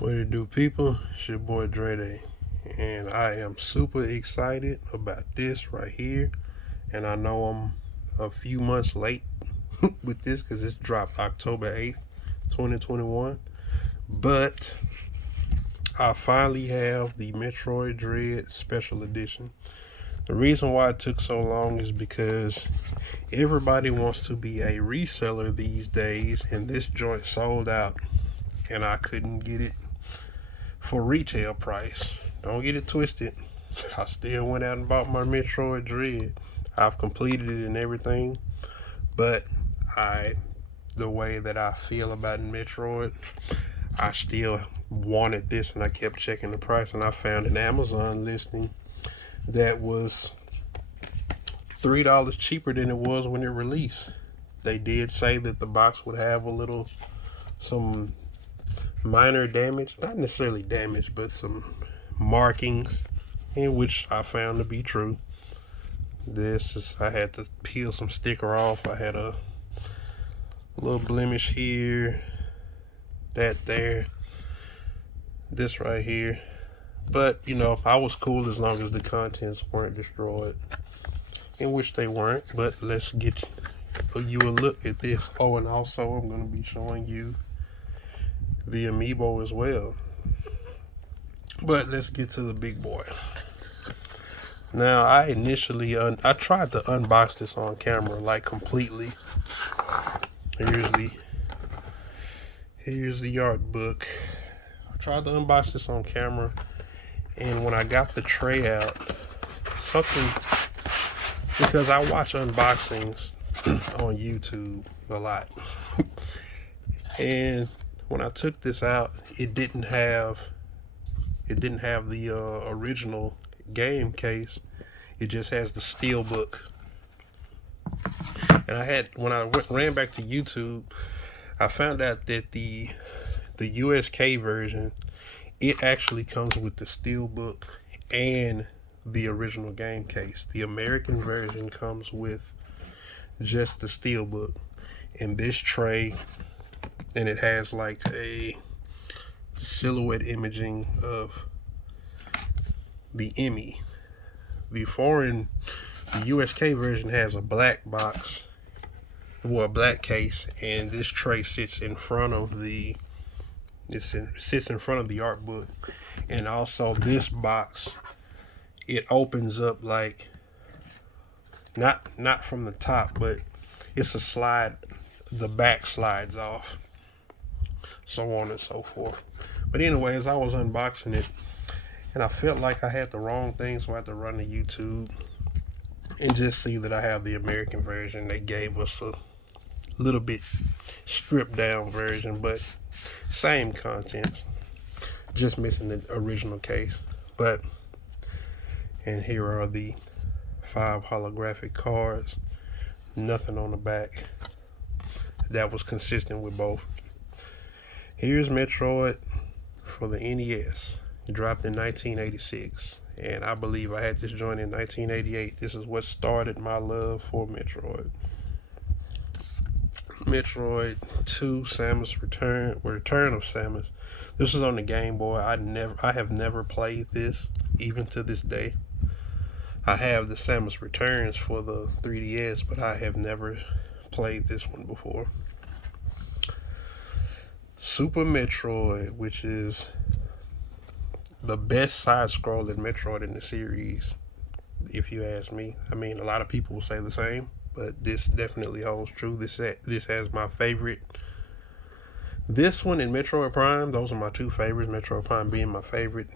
What it do, people? It's your boy Dread, and I am super excited about this right here. And I know I'm a few months late with this because it's dropped October 8th, 2021. But I finally have the Metroid Dread Special Edition. The reason why it took so long is because everybody wants to be a reseller these days, and this joint sold out, and I couldn't get it for retail price. Don't get it twisted. I still went out and bought my Metroid Dread. I've completed it and everything, but I, the way that I feel about Metroid, I still wanted this, and I kept checking the price, and I found an Amazon listing that was $3 cheaper than it was when it released. They did say that the box would have some minor damage, not necessarily damage, but some markings, in which I found to be true. I had to peel some sticker off. I had a little blemish here, that there, this right here. But I was cool as long as the contents weren't destroyed, in which they weren't. But let's get you a look at this. Oh, and also I'm going to be showing you the amiibo as well. But let's get to the big boy. Now, I tried to unbox this on camera, like, completely. Here's the art book. I tried to unbox this on camera, and when I got the tray out, because I watch unboxings on YouTube a lot, and when I took this out, it didn't have the original game case. It just has the steel book. And when I ran back to YouTube, I found out that the USK version, it actually comes with the steel book and the original game case. The American version comes with just the steel book and this tray, and it has like a silhouette imaging of the Emmy. The USK version has a black box, a black case, and this tray sits in front of the art book. And also this box, it opens up like not from the top, but it's a slide. The back slides off, so on and so forth. But anyways, I was unboxing it, and I felt like I had the wrong thing, so I had to run to YouTube and just see that I have the American version. They gave us a little bit stripped down version, but same contents, just missing the original case. And here are the 5 holographic cards. Nothing on the back. That was consistent with both. Here's Metroid for the NES. It dropped in 1986, and I believe I had this joint in 1988. This is what started my love for Metroid. Metroid 2, Samus Return of Samus. This is on the Game Boy. I have never played this, even to this day. I have the Samus Returns for the 3DS, but I have never played this one before. Super Metroid, which is the best side-scrolling Metroid in the series, if you ask me. I mean, a lot of people will say the same, but this definitely holds true. This has my favorite. This one and Metroid Prime, those are my two favorites. Metroid Prime being my favorite,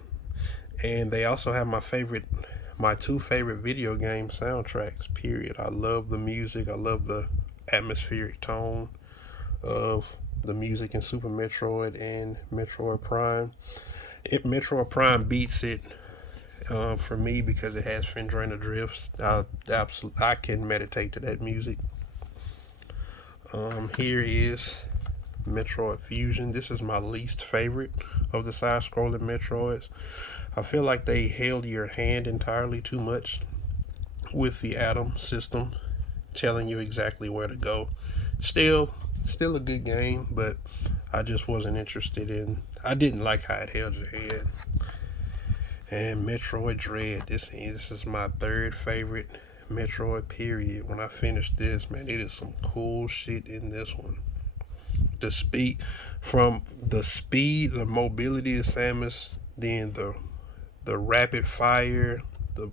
and they also have my two favorite video game soundtracks. Period. I love the music. I love the atmospheric tone of the music in Super Metroid and Metroid Prime. Metroid Prime beats it for me because it has Fendrina drifts. I can meditate to that music. Here is Metroid Fusion. This is my least favorite of the side-scrolling Metroids. I feel like they held your hand entirely too much with the Atom system, telling you exactly where to go. Still a good game, but I just wasn't interested in. I didn't like how it held your head. And Metroid Dread. This is my third favorite Metroid period. When I finished this, man, it is some cool shit in this one. The speed, the mobility of Samus, then the rapid fire, the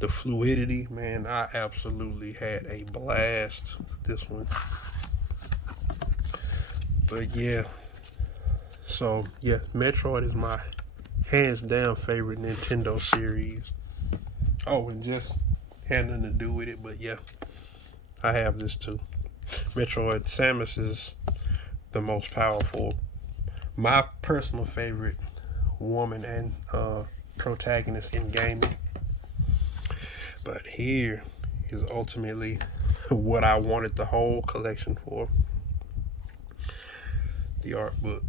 the fluidity, man, I absolutely had a blast with this one. But yeah, so yeah, Metroid is my hands down favorite Nintendo series. Oh, and just had nothing to do with it, but yeah, I have this too. Metroid Samus is the most powerful. My personal favorite woman and protagonist in gaming. But here is ultimately what I wanted the whole collection for. The art book.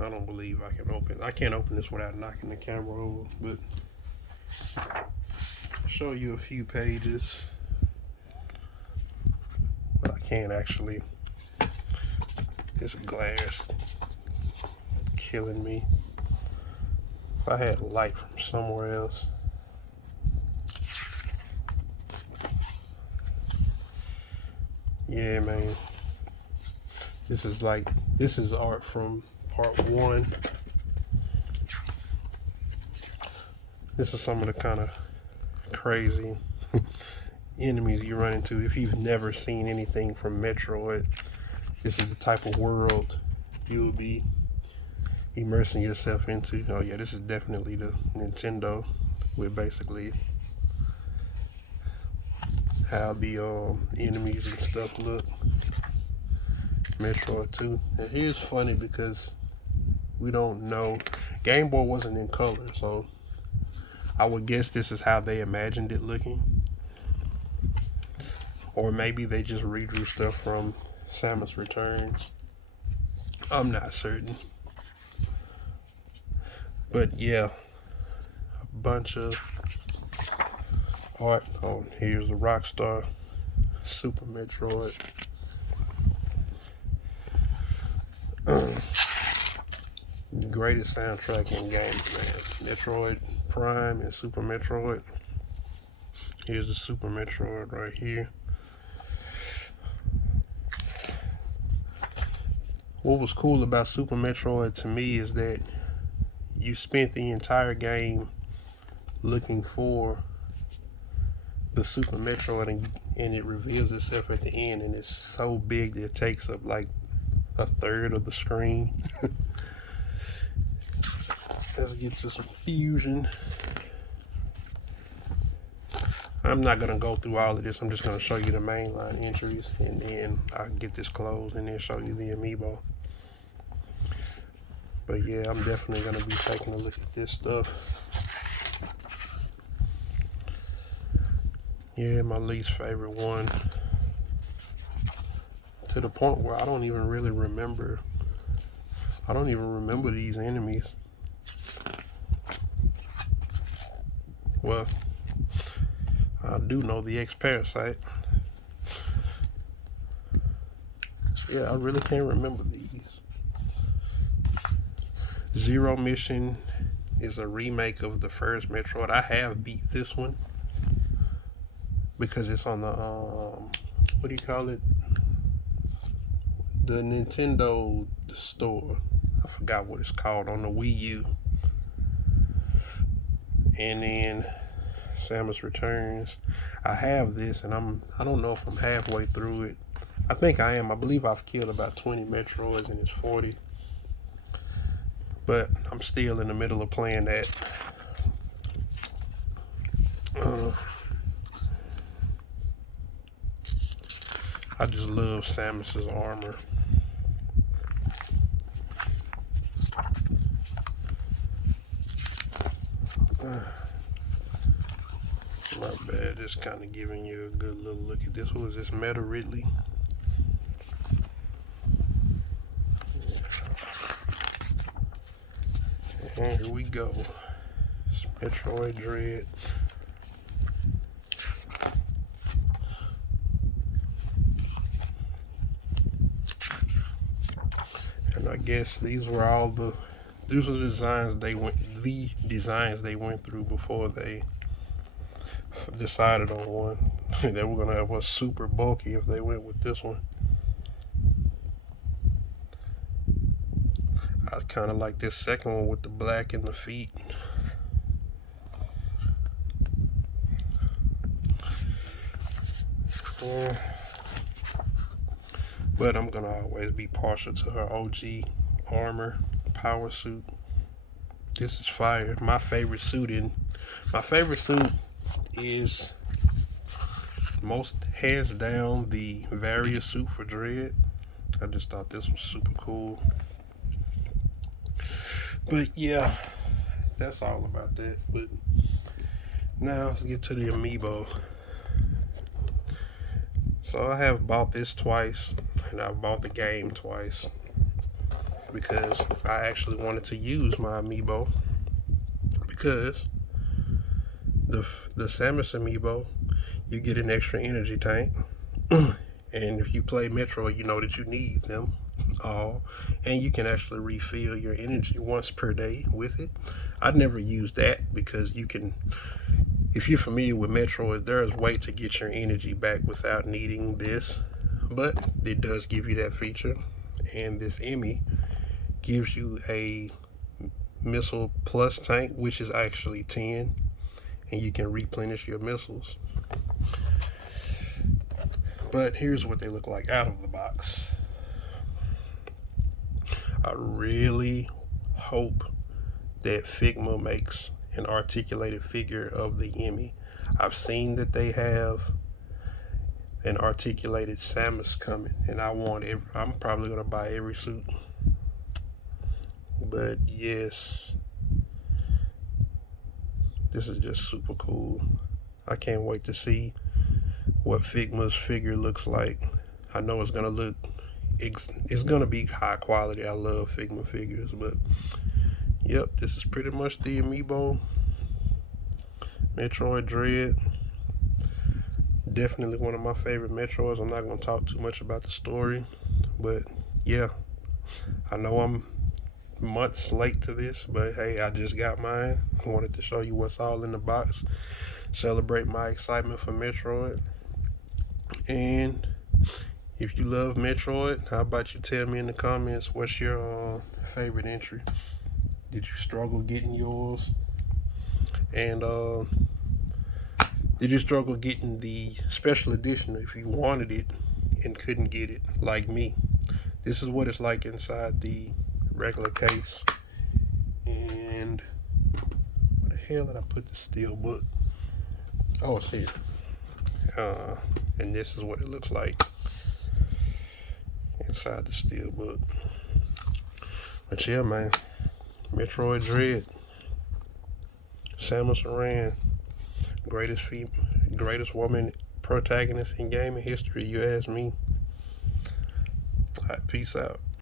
I don't believe I can open. I can't open this without knocking the camera over, but I'll show you a few pages. But I can't actually. This glass killing me. If I had light from somewhere else. Yeah, man. This is art from part 1. This is some of the kind of crazy enemies you run into. If you've never seen anything from Metroid, this is the type of world you'll be immersing yourself into. Oh yeah, this is definitely the Nintendo with basically how the enemies and stuff look. Metroid 2. And here's funny because we don't know. Game Boy wasn't in color, so I would guess this is how they imagined it looking. Or maybe they just redrew stuff from Samus Returns. I'm not certain. But yeah, a bunch of art. Oh, here's the Rockstar Super Metroid. Greatest soundtrack in games, man. Metroid Prime and Super Metroid. Here's the Super Metroid right here. What was cool about Super Metroid to me is that you spent the entire game looking for the Super Metroid, and it reveals itself at the end, and it's so big that it takes up like a third of the screen. Let's get to some fusion. I'm not gonna go through all of this. I'm just gonna show you the mainline entries, and then I'll get this closed and then show you the amiibo. But yeah, I'm definitely gonna be taking a look at this stuff. Yeah, my least favorite one. To the point where I don't even really remember. I don't even remember these enemies. Well, I do know the X-Parasite. Yeah, I really can't remember these. Zero Mission is a remake of the first Metroid. I have beat this one because it's on the what do you call it? The Nintendo store. I forgot what it's called, on the Wii U. And then Samus Returns. I have this, and I don't know if I'm halfway through it. I think I am. I believe I've killed about 20 Metroids, and it's 40. But I'm still in the middle of playing that. I just love Samus's armor. My bad, just kind of giving you a good little look at this. Who is this? Meta Ridley. And here we go. It's Metroid Dread. And I guess these were the designs they went through before they decided on one. They were gonna have a super bulky if they went with this one. I kind of like this second one with the black in the feet. Yeah. But I'm gonna always be partial to her OG armor power suit. This is fire. My favorite suit is most hands down the Various suit for Dread. I just thought this was super cool. But yeah, that's all about that. But now let's get to the amiibo. So I have bought this twice, and I've bought the game twice because I actually wanted to use my amiibo, because the Samus amiibo, you get an extra energy tank, and if you play Metroid, you know that you need them all, and you can actually refill your energy once per day with it. I'd never used that because you can, if you're familiar with Metroid, there's a way to get your energy back without needing this, but it does give you that feature. And this Emmy gives you a missile plus tank, which is actually 10, and you can replenish your missiles. But here's what they look like out of the box. I really hope that Figma makes an articulated figure of the Emmy. I've seen that they have an articulated Samus coming, and I'm probably gonna buy every suit. But yes, this is just super cool. I can't wait to see what Figma's figure looks like. I know it's gonna be high quality. I love Figma figures, but yep, this is pretty much the amiibo Metroid Dread. Definitely one of my favorite Metroids. I'm not gonna talk too much about the story, but yeah, I know I'm months late to this, but hey, I just got mine. I wanted to show you what's all in the box, celebrate my excitement for Metroid. And if you love Metroid, how about you tell me in the comments what's your favorite entry? Did you struggle getting yours? And did you struggle getting the special edition if you wanted it and couldn't get it, like me? This is what it's like inside the regular case. And where the hell did I put the steel book? Oh, it's here. And this is what it looks like inside the steel book. But yeah, man, Metroid Dread, Samus Aran, greatest woman protagonist in gaming history, you ask me. All right, peace out.